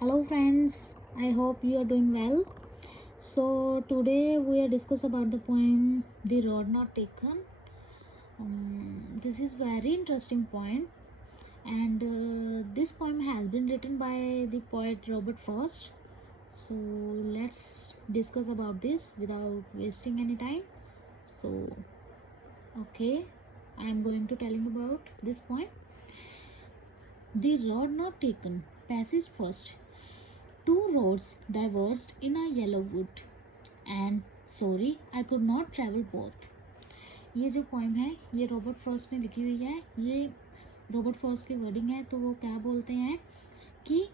Hello friends, I hope you are doing well. So today we are discuss about the poem The Road Not Taken. This is very interesting point, and this poem has been written by the poet Robert Frost. So let's discuss about this without wasting any time. So okay, I am going to telling about this poem. The Road Not Taken. Passage first. Two roads diverged in a yellow wood, and sorry I could not travel both. ये जो poem है ये Robert Frost ने लिखी हुई है। ये Robert Frost की वर्डिंग है। तो वो क्या बोलते हैं कि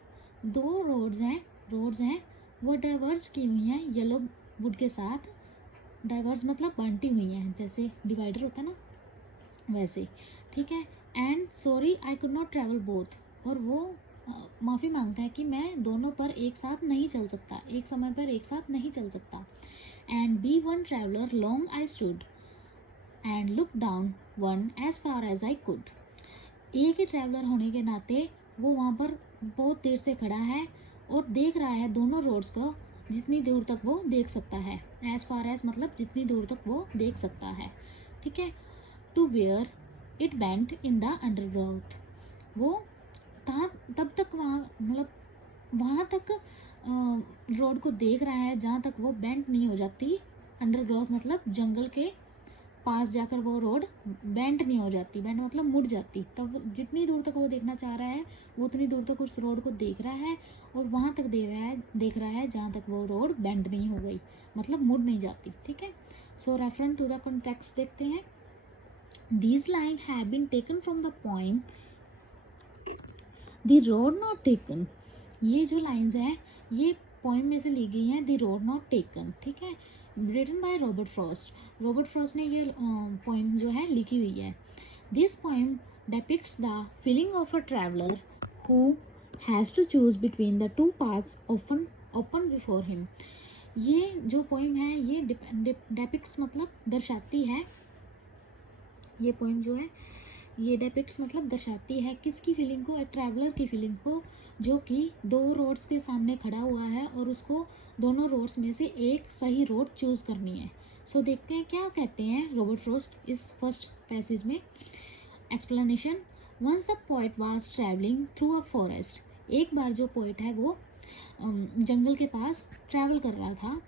दो रोड्स हैं वो डाइवर्स की हुई हैं येलो वुड के साथ। डाइवर्स मतलब बांटी हुई हैं, जैसे डिवाइडर होता है ना वैसे, ठीक है। And sorry I could not travel both, और वो माफ़ी मांगता है कि मैं दोनों पर एक साथ नहीं चल सकता, एक समय पर एक साथ नहीं चल सकता। And be one traveller long I stood and look down one as far as I could. एक ही ट्रैवलर होने के नाते वो वहाँ पर बहुत देर से खड़ा है और देख रहा है दोनों रोड्स को, जितनी दूर तक वो देख सकता है। एज फार एज मतलब जितनी दूर तक वो देख सकता है, ठीक है। To where it bent in the undergrowth, वो तब तक वहाँ मतलब वहाँ तक रोड को देख रहा है जहाँ तक वो बेंट नहीं हो जाती। अंडरग्राउथ मतलब जंगल के पास जाकर वो रोड बेंट नहीं हो जाती। बेंट मतलब मुड़ जाती। तब जितनी दूर तक वो देखना चाह रहा है वो उतनी दूर तक उस रोड को देख रहा है, और वहाँ तक देख रहा है जहाँ तक वो रोड बेंड नहीं हो गई, मतलब मुड़ नहीं जाती, ठीक है। सो रेफरेंस टू द कॉन्टेक्स्ट देखते हैं। These lines have been taken from the poem The Road Not Taken. ये जो लाइंस हैं ये पोइम में से ली गई हैं द रोड नॉट टेकन, ठीक है। Written by Robert Frost. Robert Frost ने ये पोइम जो है लिखी हुई है। This poem depicts the feeling of a traveler who has to choose between the two paths often open before him. ये जो पोइम है ये depicts मतलब दर्शाती है। ये पोइम जो है ये डेपिक्ट्स मतलब दर्शाती है किसकी फीलिंग को, एक ट्रैवलर की फीलिंग को, जो कि दो रोड्स के सामने खड़ा हुआ है और उसको दोनों रोड्स में से एक सही रोड चूज़ करनी है। सो देखते हैं क्या कहते हैं रॉबर्ट फ्रॉस्ट इस फर्स्ट पैसेज में। Explanation. Once the poet was travelling through a forest, एक बार जो पोएट है वो जंगल के पास ट्रैवल कर रहा था।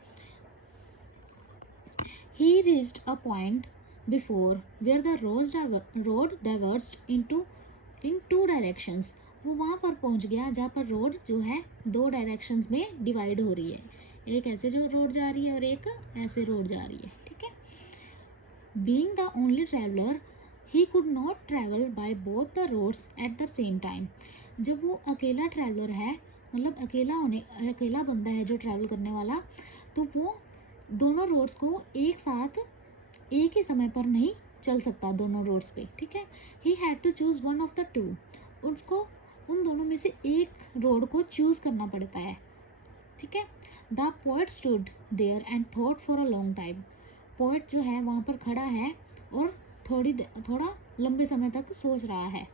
He reached a point before where the road diverged in two directions. वो वहाँ पर पहुँच गया जहाँ पर रोड जो है दो डायरेक्शंस में डिवाइड हो रही है। एक ऐसे जो रोड जा रही है और एक ऐसे रोड जा रही है, ठीक है। Being the only traveler, he could not travel by both the roads at the same time. जब वो अकेला ट्रैवलर है, मतलब अकेला बंदा है जो ट्रैवल करने वाला, तो वो दोनों रोड्स को एक साथ एक ही समय पर नहीं चल सकता दोनों रोड्स पे, ठीक है। He had to choose one of the two, उसको उन दोनों में से एक रोड को चूज़ करना पड़ता है, ठीक है। The poet stood there and thought for a long time. Poet जो है वहाँ पर खड़ा है और थोड़ा लंबे समय तक सोच रहा है।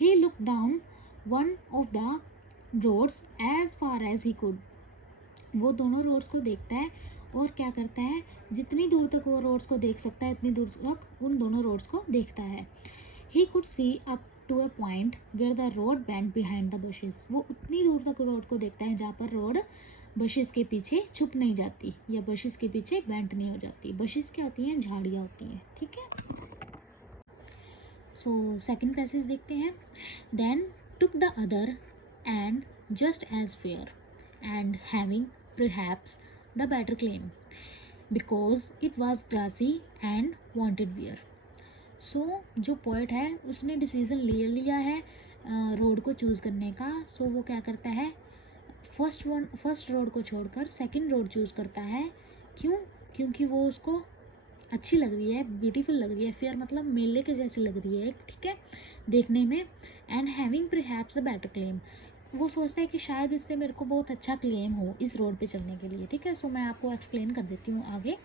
He look down one of the roads as far as he could, वो दोनों रोड्स को देखता है और क्या करता है, जितनी दूर तक वो रोड्स को देख सकता है उतनी दूर तक उन दोनों रोड्स को देखता है। He could see up to a point where the road bend behind the bushes, वो उतनी दूर तक रोड को देखता है जहाँ पर रोड बशेस के पीछे छुप नहीं जाती या बशेस के पीछे बैंड नहीं हो जाती। बशेस क्या होती हैं, झाड़ियाँ होती हैं, ठीक है। सो सेकेंड पैसेज देखते हैं। Then took the other and just as fair and having perhaps the better claim because it was grassy and wanted wear. सो जो पोएट है उसने डिसीज़न ले लिया है रोड को चूज़ करने का। सो वो क्या करता है, फर्स्ट रोड को छोड़कर सेकंड रोड चूज़ करता है। क्यों? क्योंकि वो उसको अच्छी लग रही है, ब्यूटीफुल लग रही है। फेयर मतलब मेले के जैसी लग रही है, ठीक है, देखने में। And having perhaps the better claim, वो सोचता है कि शायद इससे मेरे को बहुत अच्छा क्लेम हो इस रोड पे चलने के लिए, ठीक है। सो मैं आपको एक्सप्लेन कर देती हूँ आगे।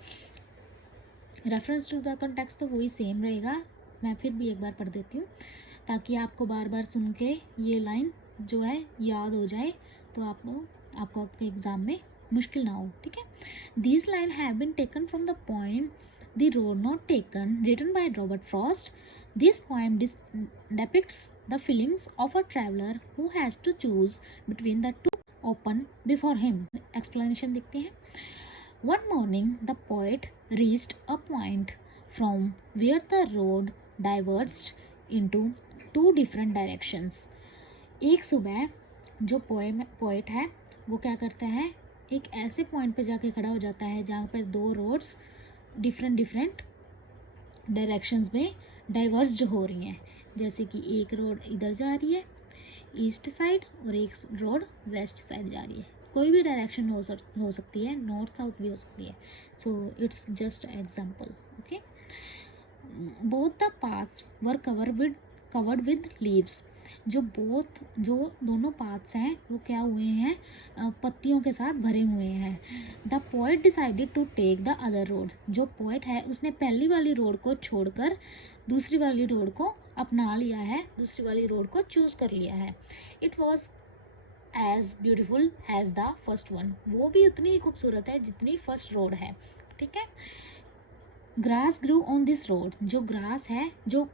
रेफरेंस टू द कॉन्टेक्स्ट तो वही सेम रहेगा, मैं फिर भी एक बार पढ़ देती हूँ ताकि आपको बार बार सुन के ये लाइन जो है याद हो जाए तो आपको आपके एग्जाम में मुश्किल ना हो, ठीक है। These line have been taken from the poem the road not taken written by Robert Frost. This poem depicts the feelings of a traveler who has to choose between the two open before him. Explanation देखते हैं. One morning, the poet reached a point from where the road diverged into two different directions. एक सुबह जो poet है वो क्या करता है, एक ऐसे पॉइंट पे जाके खड़ा हो जाता है जहाँ पर दो रोड्स डिफरेंट डायरेक्शंस में डाइवर्स्ड हो रही हैं. जैसे कि एक रोड इधर जा रही है ईस्ट साइड और एक रोड वेस्ट साइड जा रही है. कोई भी डायरेक्शन हो सकती है, नॉर्थ साउथ भी हो सकती है. So it's just example. Okay. Both the paths were covered with leaves. जो दोनों पाथ्स हैं वो क्या हुए हैं, पत्तियों के साथ भरे हुए हैं. The poet decided to take the other road. जो पोएट है उसने पहली वाली रोड को छोड़कर दूसरी वाली रोड को अपना लिया है, दूसरी वाली रोड को चूज कर लिया है. It was as beautiful as the first one. वो भी उतनी ही खूबसूरत है जितनी फर्स्ट रोड है, ठीक है. Grass grew on this road. जो ग्रास है, जो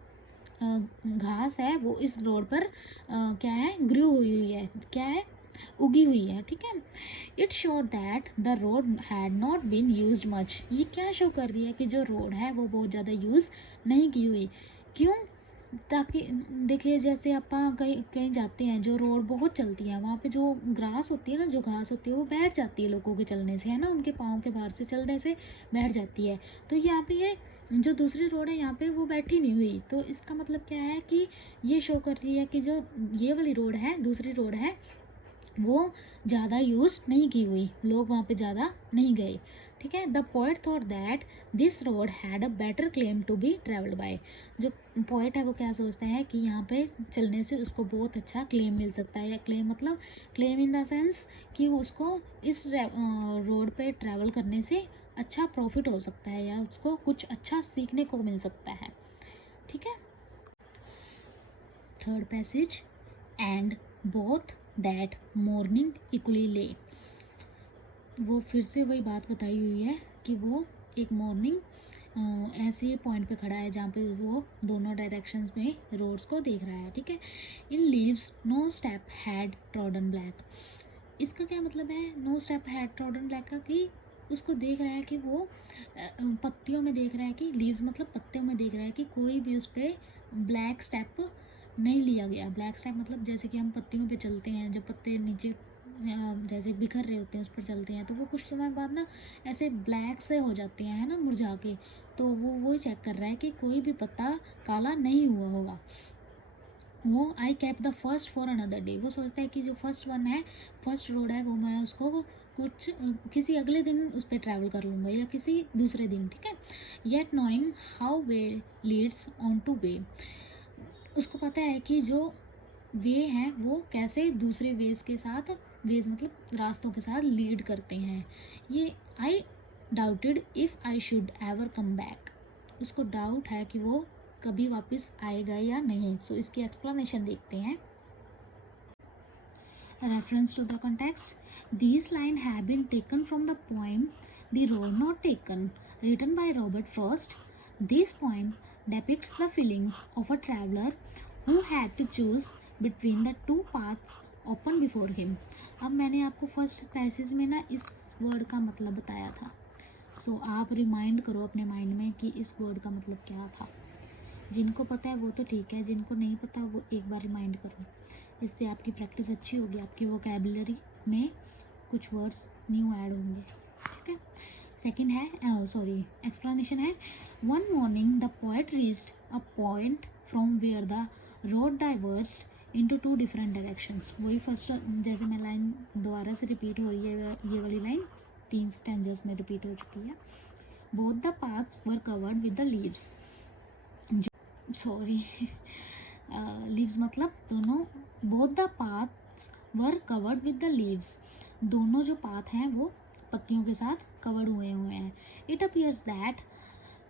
घास है वो इस रोड पर क्या है, ग्रू हुई है, क्या है, उगी हुई है, ठीक है. It show that the road had not been use much. ये क्या शो कर रही है कि जो रोड है वो बहुत ज़्यादा यूज़ नहीं की हुई. क्यों, ताकि देखिए जैसे अपन कहीं जाते हैं, जो रोड बहुत चलती है वहाँ पे जो ग्रास होती है ना, जो घास होती है वो बैठ जाती है लोगों के चलने से, है ना, उनके पाँव के बाहर से चलने से बैठ जाती है. तो यहाँ पे ये जो दूसरी रोड है यहाँ पे वो बैठी नहीं हुई. तो इसका मतलब क्या है कि ये शो कर रही है कि जो ये वाली रोड है, दूसरी रोड है, वो ज़्यादा यूज़ नहीं की हुई, लोग वहाँ पे ज़्यादा नहीं गए, ठीक है. The poet thought that this road had a better claim to be travelled by. जो पोएट है वो क्या सोचता है कि यहाँ पे चलने से उसको बहुत अच्छा क्लेम मिल सकता है. या क्लेम मतलब क्लेम इन द सेंस कि उसको इस रोड पे ट्रैवल करने से अच्छा प्रॉफिट हो सकता है या उसको कुछ अच्छा सीखने को मिल सकता है, ठीक है. Third passage. And both that morning equally ले. वो फिर से वही बात बताई हुई है कि वो एक मॉर्निंग ऐसे पॉइंट पे खड़ा है जहाँ पे वो दोनों डायरेक्शंस में रोड्स को देख रहा है, ठीक है. In leaves no step had trodden black. इसका क्या मतलब है, no step had trodden black का, कि उसको देख रहा है कि वो पत्तियों में देख रहा है, कि लीव्स मतलब पत्तियों में देख रहा है कि कोई भी उस पर ब्लैक स्टेप नहीं लिया गया. ब्लैक स्टेप मतलब जैसे कि हम पत्तियों पे चलते हैं, जब पत्ते नीचे जैसे बिखर रहे होते हैं उस पर चलते हैं तो वो कुछ समय बाद ना ऐसे ब्लैक से हो जाते हैं, है ना, मुरझा के. तो वो चेक कर रहा है कि कोई भी पत्ता काला नहीं हुआ होगा. वो I kept the first for another day. वो सोचता है कि जो फर्स्ट वन है, फर्स्ट रोड है, वो मैं उसको कुछ किसी अगले दिन उस पर ट्रैवल कर लूँगा या किसी दूसरे दिन, ठीक है. Yet knowing how way Leeds on two way. उसको पता है कि जो वे हैं वो कैसे दूसरे वेज के साथ, वेज मतलब रास्तों के साथ लीड करते हैं. ये आई doubted if I should ever come back. उसको डाउट है कि वो कभी वापस आएगा या नहीं. सो इसकी एक्सप्लेनेशन देखते हैं. Reference to the context. These line have been taken from the poem the road not taken written by Robert Frost. This poem depicts the feelings of a traveler who had to choose between the two paths open before him. अब मैंने आपको first passage में ना इस word का मतलब बताया था. सो आप रिमाइंड करो अपने माइंड में कि इस वर्ड का मतलब क्या था. जिनको पता है वो तो ठीक है, जिनको नहीं पता वो एक बार रिमाइंड करो. इससे आपकी प्रैक्टिस अच्छी होगी, आपकी वोकैबुलरी में कुछ वर्ड्स न्यू ऐड होंगे, ठीक है. सेकेंड है एक्सप्लेनेशन है. One morning the poet reached a point from where the road diverged into two different directions. वही फर्स्ट, जैसे मैं लाइन दोबारा से रिपीट हो रही है, ये वाली लाइन 3 स्टैंजर्स में रिपीट हो चुकी है. Both the paths were covered with the leaves. Leaves मतलब दोनों. Both the paths were covered with the leaves. दोनों जो पाथ हैं वो पत्तियों के साथ कवर्ड हुए हैं. It appears that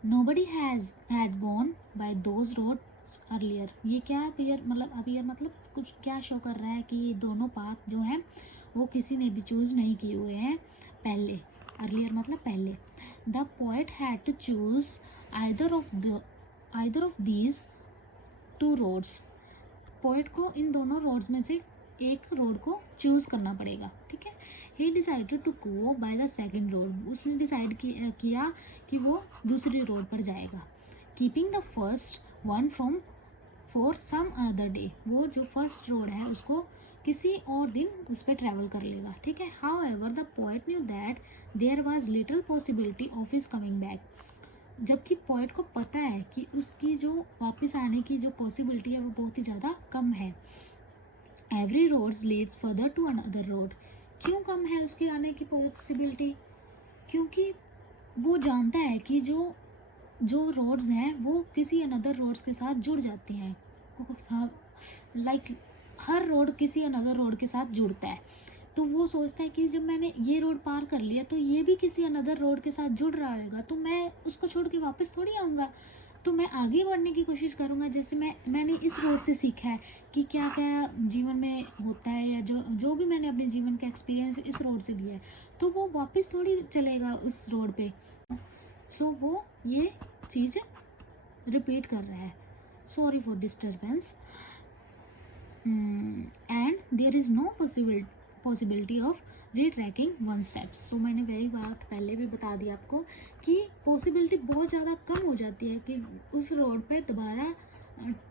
nobody had gone by those roads earlier. ये क्या अपीयर मतलब कुछ क्या शो कर रहा है कि ये दोनों पाथ जो हैं वो किसी ने भी चूज़ नहीं किए हुए हैं पहले, अर्लियर मतलब पहले। The poet had to choose either of these two roads, poet को इन दोनों रोड्स में से एक रोड को चूज़ करना पड़ेगा, ठीक है। He decided to go by the second road, उसने डिसाइड किया कि वो दूसरी रोड पर जाएगा। Keeping the first one from for some other day, वो जो फर्स्ट रोड है उसको किसी और दिन उस पर ट्रैवल कर लेगा, ठीक है। However the poet knew that there was little possibility of his coming back, जबकि पोएट को पता है कि उसकी जो वापस आने की जो पॉसिबिलिटी है वो बहुत ही ज़्यादा कम है। Every roads leads further to another road, क्यों कम है उसकी आने की पॉसिबिलिटी? क्योंकि वो जानता है कि जो जो रोड्स हैं वो किसी अनदर रोड्स के साथ जुड़ जाती हैं, लाइक हर रोड किसी अनदर रोड के साथ जुड़ता है। तो वो सोचता है कि जब मैंने ये रोड पार कर लिया तो ये भी किसी अनदर रोड के साथ जुड़ रहा होगा, तो मैं उसको छोड़ के वापस थोड़ी आऊँगा, तो मैं आगे बढ़ने की कोशिश करूँगा। जैसे मैंने इस रोड से सीखा है कि क्या क्या जीवन में होता है, या जो जो भी मैंने अपने जीवन का एक्सपीरियंस इस रोड से लिया है, तो वो वापस थोड़ी चलेगा उस रोड पे। सो वो ये चीज़ रिपीट कर रहा है। Sorry for disturbance. And there is no possibility of retracking one steps. So मैंने वही बात पहले भी बता दी आपको कि पॉसिबिलिटी बहुत ज़्यादा कम हो जाती है कि उस रोड पे दोबारा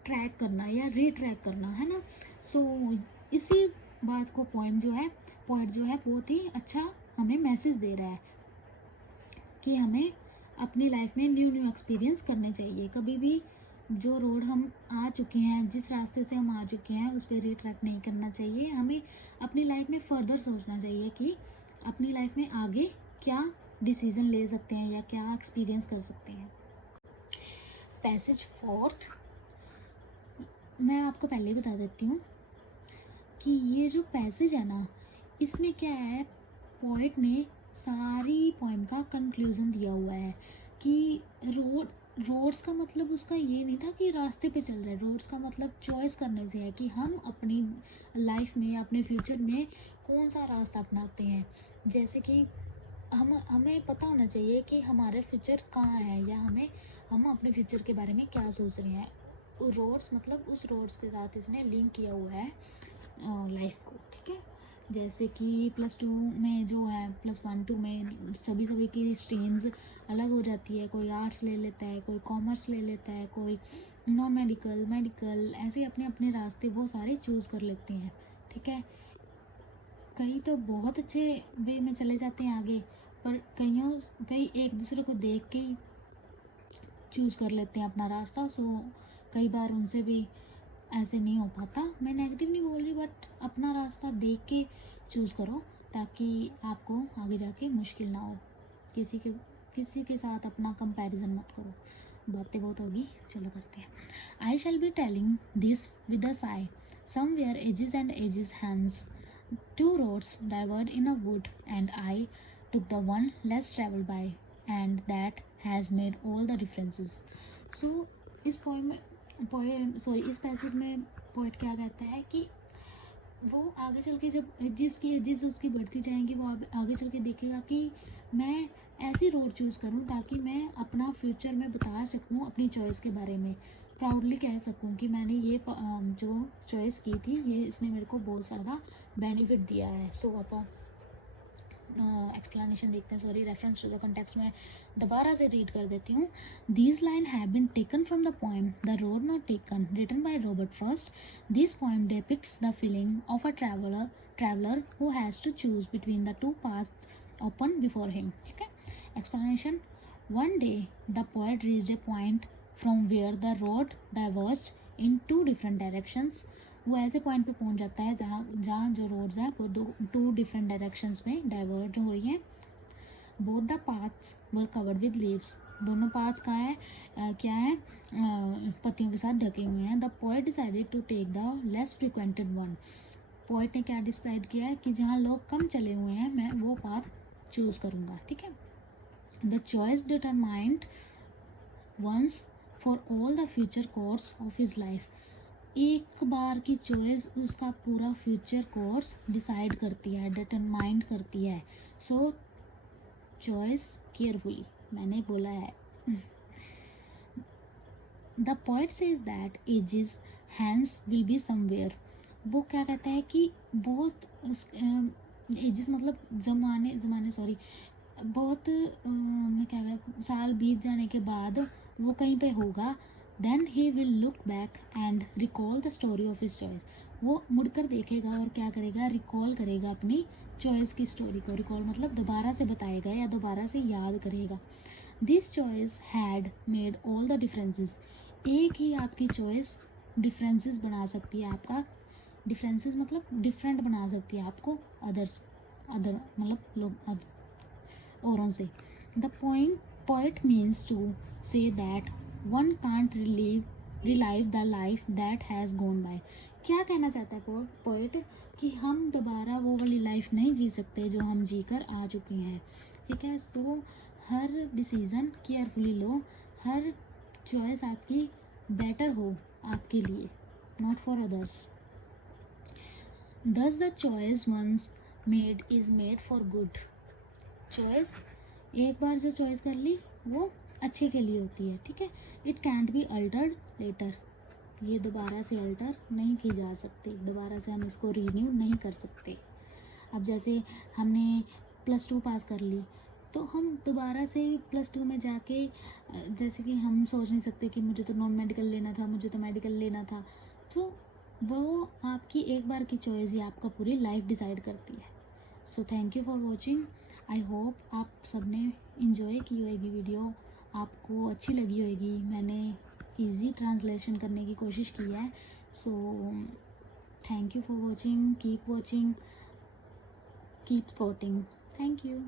ट्रैक करना या रीट्रैक करना, है ना। सो इसी बात को पोएट जो है बहुत ही अच्छा हमें मैसेज दे रहा है कि हमें अपनी लाइफ में न्यू एक्सपीरियंस करने चाहिए। कभी भी जो रोड हम आ चुके हैं, जिस रास्ते से हम आ चुके हैं, उस पर रीट्रैक नहीं करना चाहिए। हमें अपनी लाइफ में फर्दर सोचना चाहिए कि अपनी लाइफ में आगे क्या डिसीज़न ले सकते हैं या क्या एक्सपीरियंस कर सकते हैं। पैसेज फोर्थ, मैं आपको पहले ही बता देती हूँ कि ये जो पैसेज है ना, इसमें क्या है, पोएट ने सारी पोएम का कंक्लूजन दिया हुआ है कि रोड्स का मतलब उसका ये नहीं था कि रास्ते पे चल रहे हैं। रोड्स का मतलब चॉइस करने से है कि हम अपनी लाइफ में, अपने फ्यूचर में कौन सा रास्ता अपनाते हैं। जैसे कि हमें पता होना चाहिए कि हमारा फ्यूचर कहाँ है, या हम अपने फ्यूचर के बारे में क्या सोच रहे हैं। रोड्स मतलब उस रोड्स के साथ इसने लिंक किया हुआ है लाइफ को, ठीक है। जैसे कि +2 में जो है, +1 2 में सभी की स्ट्रीम्स अलग हो जाती है। कोई आर्ट्स ले लेता है, कोई कॉमर्स ले लेता है, कोई नॉन मेडिकल, मेडिकल, ऐसे अपने अपने रास्ते वो सारे चूज़ कर लेते हैं, ठीक है। कई तो बहुत अच्छे वे में चले जाते हैं आगे, पर कई एक दूसरे को देख के ही चूज़ कर लेते हैं अपना रास्ता। सो कई बार उनसे भी ऐसे नहीं हो पाता। मैं नेगेटिव नहीं बोल रही, बट अपना रास्ता देख के चूज़ करो ताकि आपको आगे जाके मुश्किल ना हो। किसी के साथ अपना कंपैरिजन मत करो। बातें बहुत होगी, चलो करते हैं। I shall be telling this with a sigh, somewhere ages and ages hence, two roads diverged in a wood, and I took the one less traveled by, and that has made all the differences. So इस इस passage में poet क्या कहता है कि वो आगे चल के जब एजेस उसकी बढ़ती जाएंगी, वो आगे चल के देखेगा कि मैं ऐसी रोड चूज़ करूँ ताकि मैं अपना फ्यूचर में बता सकूँ, अपनी चॉइस के बारे में प्राउडली कह सकूँ कि मैंने ये जो चॉइस की थी, ये इसने मेरे को बहुत ज़्यादा बेनिफिट दिया है। सो आप एक्सप्लेनेशन देखते हैं। Sorry, reference to the context में दोबारा से रीड कर देती हूँ। These line have been taken from the poem the road not taken, written by Robert Frost. This poem depicts the feeling of a traveler who has to choose between the two paths open before him, ठीक है। Explanation, one day the poet reached a point from where the road diverged in two different directions। वो ऐसे point पे पहुंच जाता है जहाँ जहाँ जो रोड्स हैं वो टू डिफरेंट डायरेक्शंस में डाइवर्ट हो रही हैं। Both the paths were covered with leaves, दोनों पाथ्स का है क्या है, पत्तियों के साथ ढके हुए हैं। The poet decided to take the less frequented one, poet ने क्या डिसाइड किया है कि जहाँ लोग कम चले हुए हैं मैं वो पाथ चूज़ करूँगा, ठीक है। The choice determined once for all the future course of his life, एक बार की चॉइस उसका पूरा फ्यूचर कोर्स डिसाइड करती है, डिटरमाइंड करती है। सो चॉइस केयरफुली, मैंने बोला है। The point says that ages hence will be somewhere. वो क्या कहता है कि बहुत एजेस मतलब जमाने सॉरी, बहुत मैं क्या कहता, साल बीत जाने के बाद वो कहीं पे होगा। Then he will look back and recall the story of his choice. वो मुड़कर देखेगा और क्या करेगा, रिकॉल करेगा अपनी चॉइस की स्टोरी को। रिकॉल मतलब दोबारा से बताएगा या दोबारा से याद करेगा। This choice had made all the differences. एक ही आपकी चॉइस डिफरेंसेस बना सकती है, आपका डिफरेंसेस मतलब डिफरेंट बना सकती है आपको अदर मतलब लोग औरों से। The point poet means to say that one can't relive the life that has gone by. क्या कहना चाहता है पोइट, कि हम दोबारा वो वाली लाइफ नहीं जी सकते जो हम जी कर आ चुके हैं। ठीक है, सो हर डिसीज़न केयरफुली लो, हर चॉइस आपकी बेटर हो आपके लिए, not for others. Thus the choice once made is made for good. Choice एक बार जो चॉइस कर ली वो अच्छे के लिए होती है। ठीक है, it can't be altered later. ये दोबारा से अल्टर नहीं की जा सकती, दोबारा से हम इसको रीन्यू नहीं कर सकते। अब जैसे हमने +2 पास कर ली, तो हम दोबारा से +2 में जाके जैसे कि हम सोच नहीं सकते कि मुझे तो नॉन मेडिकल लेना था, मुझे तो मेडिकल लेना था। तो वो आपकी एक बार की चॉइस ही आपका पूरी लाइफ डिसाइड करती है। So thank you for watching. I hope आप सबने इन्जॉय की होगी वीडियो, आपको अच्छी लगी होगी। मैंने इजी ट्रांसलेशन करने की कोशिश की है। So thank you for watching, keep watching, keep supporting. Thank you.